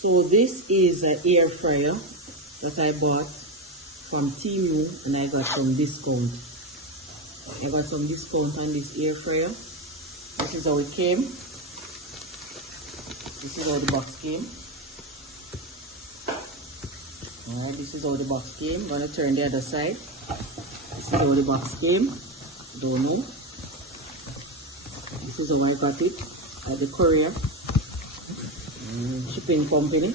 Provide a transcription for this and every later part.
So this is an air fryer that I bought from Temu and I got some discount. I got some discount on this air fryer. This is how it came. This is how the box came. Alright, this is how the box came. I'm gonna turn the other side. This is how the box came. Don't know. This is how I got it at the courier shipping company.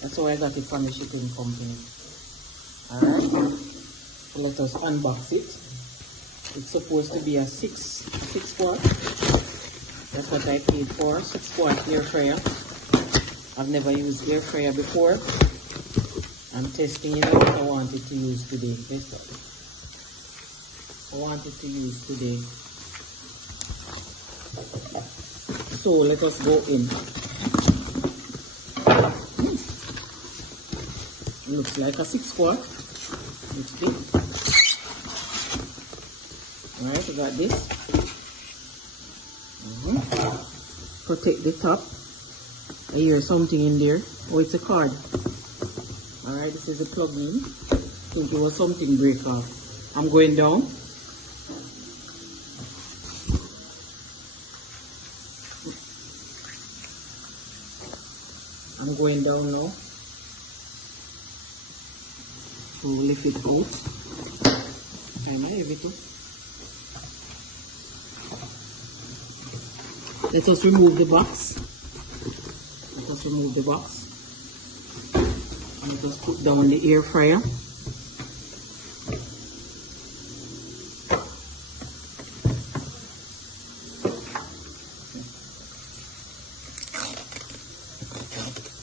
That's how I got it from the shipping company. Alright, so let us unbox it. It's supposed to be a 6 quart. That's what I paid for, 6 quart air fryer. I've never used air fryer before. I'm testing it out. I wanted to use today. I wanted to use today. So let us go in. Looks like a 6 quart. Looks big. Alright, I got this. Protect the top. I hear something in there. Oh, it's a card. Alright, this is a plug-in. I think it was something break off. I'm going down. I'm going down now. So lift it out. And I have it out. Let us remove the box. Let us remove the box. And let us put down the air fryer.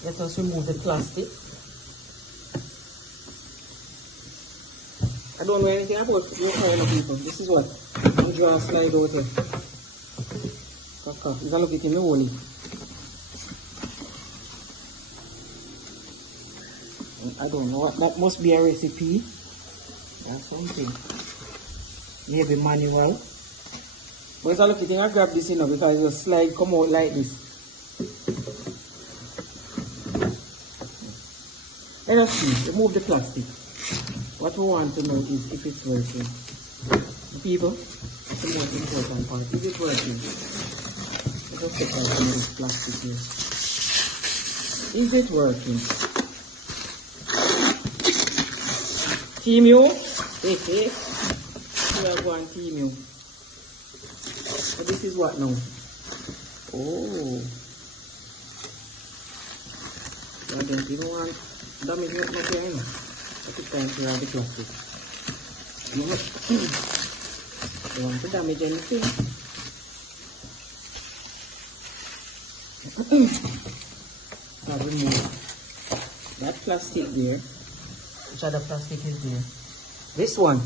Let us remove the plastic. I don't know anything about your oil, people. This is what you draw a slide out here. You can look it in the hole. I don't know what that must be, a recipe or something. Maybe manual. But if I look at it, I grab this because the slide come out like this. Let us see. Remove the plastic. What we want to know is if it's working. People, that's the most important part. Is it working? Let us take out some of this plastic here. Is it working? Temu? Hey. We are going Temu. So this is what now? Oh. I don't even want damage what not there, you know. Take time to have the plastic. You want to damage anything? I'll remove that plastic there. Which other plastic is there? This one.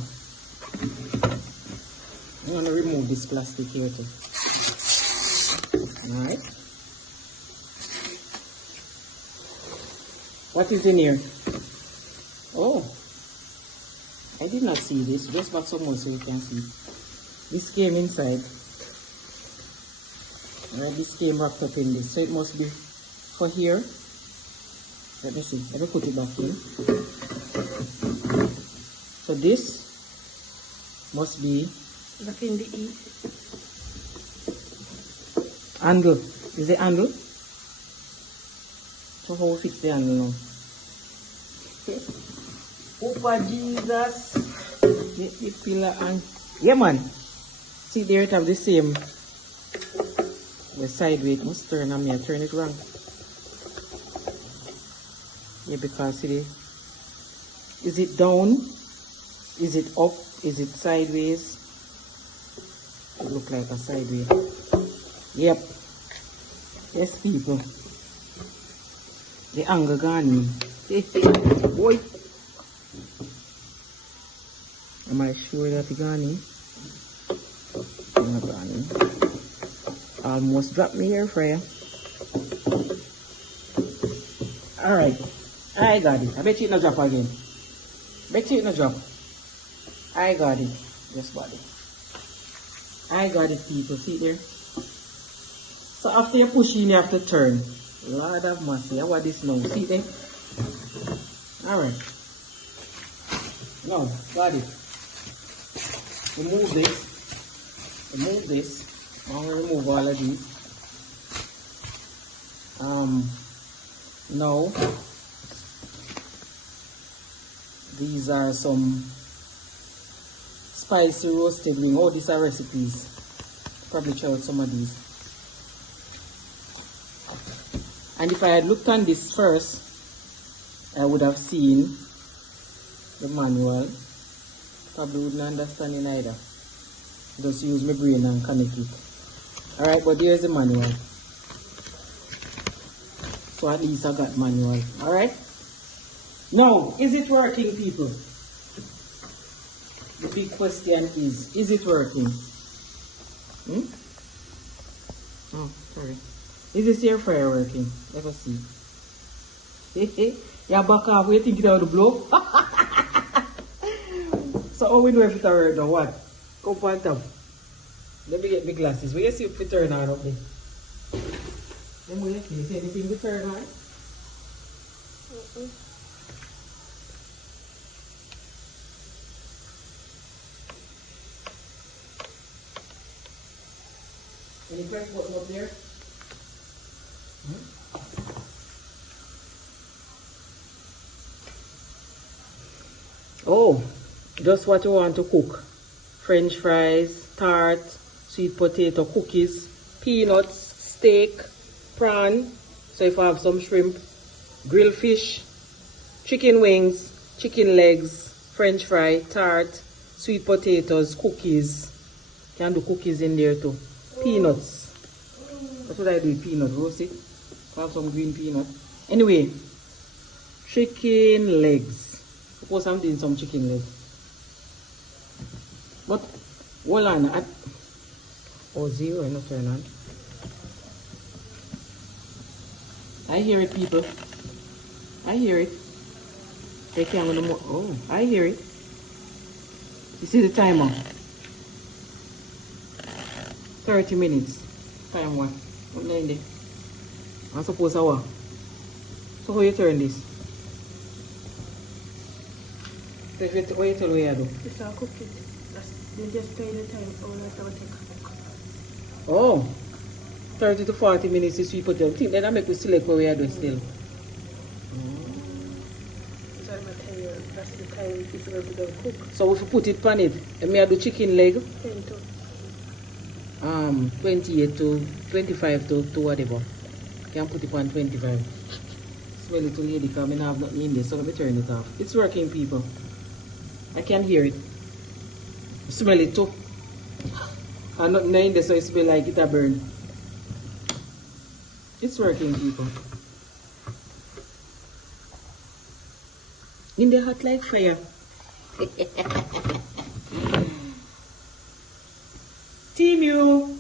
I'm going to remove this plastic here too. Alright. What is in here? Oh, I did not see this. Just back some more so you can see. This came inside. Alright, this came wrapped up in this. So it must be for here. Let me see. Let me put it back here. So this must be back in the E. Handle. Is the handle? So how we fix the handle now? Opa Jesus. The pillar and yeah man. See there it have the same. The side way it must turn on me. I turn it wrong. Yeah, because see, is it down? Is it up? Is it sideways? It look like a sideways. Yep. Yes, people. The angle gone. Boy. Am I sure that it gone? Not gone. Almost dropped me air fryer. Alright. I got it. I bet you it no drop again. Bet you it no drop. I got it. Just got it. I got it, people. See there? So after you push in, you have to turn. Lord of mercy. How about this now? See there? Alright. Now, got it. Remove this. Remove this. I'm gonna remove all of these. Now these are some spicy roasted wing. Oh, these are recipes. Probably try out some of these. And if I had looked on this first, I would have seen the manual. Probably wouldn't understand it either. Just use my brain and connect it. Alright, but here's the manual. So at least I got manual. Alright? Now, is it working, people? The big question is it working? Oh, sorry. Is this air fryer working? Let us see. Hey, yeah, back off. You think it out the blow? So how we know if it works or what? Come on top. Let me get my glasses. Where you see if it turn on up there? Let me see anything to turn on? Any press button up there? Oh, just what you want to cook. French fries, tart, sweet potato, cookies, peanuts, steak, prawn. So if I have some shrimp, grilled fish, chicken wings, chicken legs, French fry, tart, sweet potatoes, cookies. Can do cookies in there too. Peanuts. That's what I do with peanut. Roast it. I have some green peanut. Anyway, chicken legs. Suppose I'm doing some chicken legs. But hold on. Oh, zero, not turn on. I hear it, people. I hear it. They can't go no more. Oh, I hear it. You see the timer? 30 minutes. Time what? What in there? I'm supposed to what? So how you turn this? So if you, what you tell me I do? Just cook it. They just tell you the time how long it will take. Oh, 30 to 40 minutes is sweet potato. Think then I make we select what we are doing still. So I'm tell you that's the time it's going to cook. So if you put it on it, and me I do chicken leg. 10 to 28 to 25 to whatever. Can put it on 25. Smell it to lady because I have nothing in there, so let me turn it off. It's working, people. I can hear it. Smell it too. And nothing in there, so it smell like it a burn. It's working, people. In the hot like fire. Team you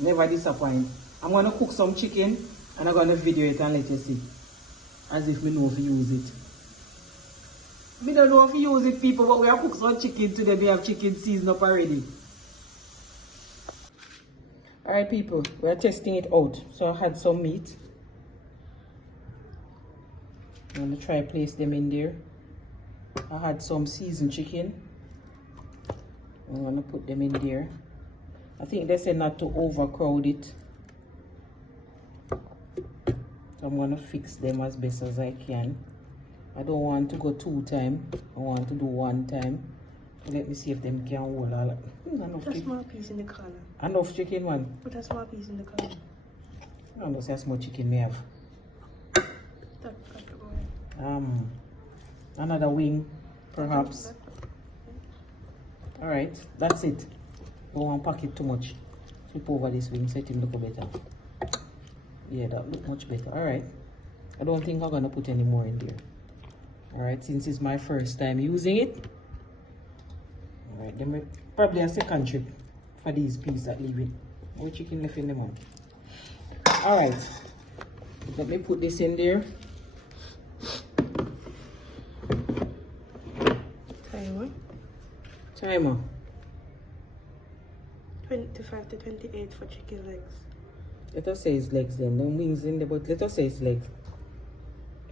never disappoint. I'm gonna cook some chicken and I'm gonna video it and let you see. As if we know if you use it. We don't know if you use it, people, but we have cooked some chicken today. We have chicken seasoned up already. Alright, people, we're testing it out. So I had some meat. I'm gonna try place them in there. I had some seasoned chicken. I'm gonna put them in there. I think they said not to overcrowd it. So I'm gonna fix them as best as I can. I don't want to go 2 times. I want to do 1 time. So let me see if them can hold all. Enough a small piece in the corner. Enough chicken, man. Put a small piece in the corner. I don't see how much chicken may have. Another wing, perhaps. Alright, that's it. Don't want to pack it too much. Flip over this wing so it will look better. Yeah, that look much better. Alright. I don't think I'm gonna put any more in there. Alright, since it's my first time using it. Alright, then probably a second trip for these pieces that leave it. More chicken left in them on. Alright. Let me put this in there. Timer. 25 to 28 for chicken legs. Let us say it's legs then. No wings in there, but let us say it's legs.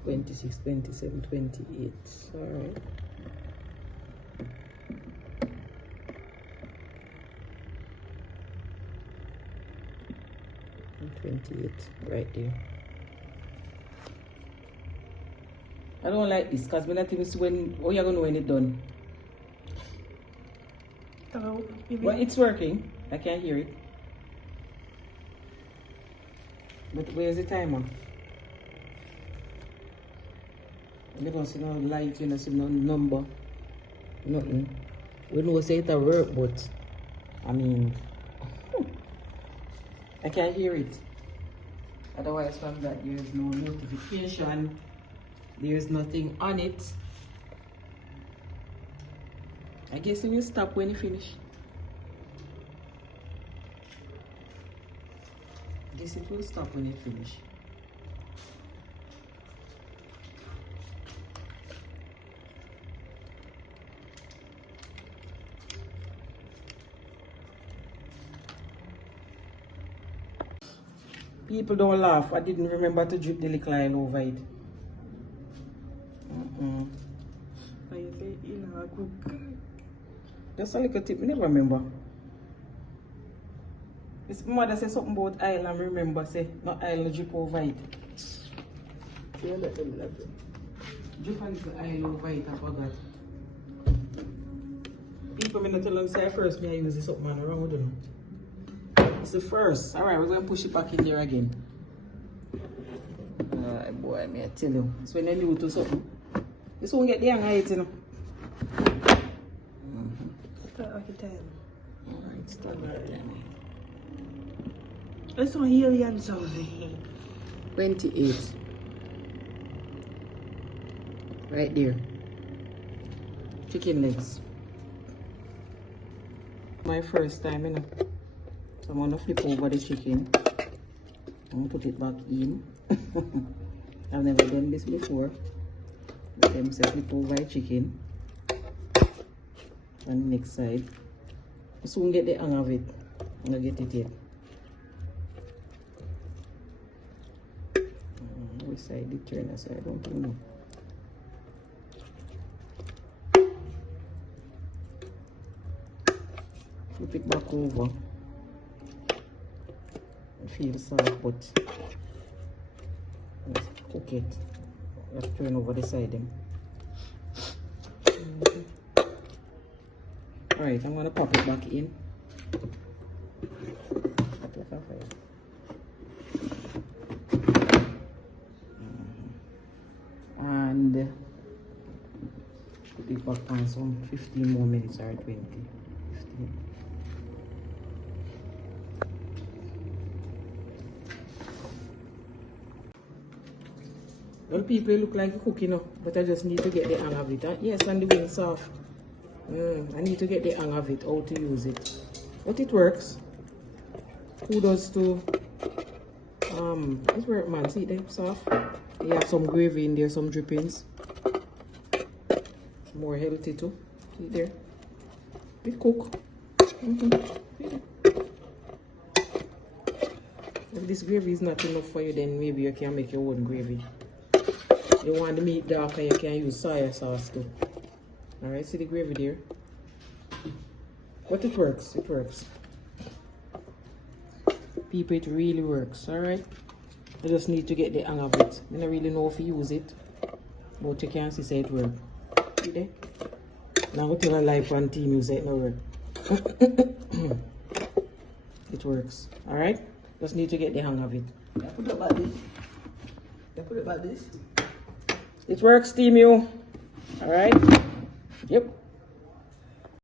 26, 27, 28. Alright. And 28 right there. I don't like this because when I think it's when you're gonna when it done. Hello. Well, it's working. I can hear it. But where's the timer? You don't see no light, you don't see no number, nothing. We know say it a work, but I mean, I can't hear it. Otherwise, from that, there is no notification. There is nothing on it. I guess it will stop when you finish. I guess it will stop when you finish. People don't laugh. I didn't remember to drip the liquor oil over it. I say, you know, cook. Just a little tip, I never remember. His mother said something about oil and remember say, not oil, no drip over it. Yeah, let them love it. Drip a little oil over it, I forgot. People may not tell them say first me I use this something man around with them. It's the first. Alright, we're going to push it back in there again. Alright, boy, may I tell you. It's when you're new to something. This won't get the hang of it, you know. Start off the time. Alright, start right there. Let's not hear the answer. 28. Right there. Chicken legs. My first time, you know. So I'm gonna flip over the chicken. I'm gonna put it back in. I've never done this before. Then say flip over the chicken. On the next side. I soon get the hang of it. I'm gonna get it here. Which side the turn so I don't know. Flip it back over. Feel soft, but let's cook it. Let's turn over the side then. Alright, I'm gonna pop it back in. And put it back on some 15 more minutes or 20. 15. Well, people look like cooking up, but I just need to get the hang of it. Yes, and the wings soft. I need to get the hang of it, how to use it. But it works. Kudos to it works, man. See them soft. They have some gravy in there, some drippings. More healthy too. See there. It cook. If this gravy is not enough for you, then maybe you can make your own gravy. You want the meat darker, you can use soya sauce too. Alright, see the gravy there? But it works, it works. People, it really works, alright? You just need to get the hang of it. I don't really know if you use it, but you can see it works. See there? Now go tell a life on team use it, no work. It works, alright? Just need to get the hang of it. I put it like this. I put it like this. It works, Team U. Alright? Yep.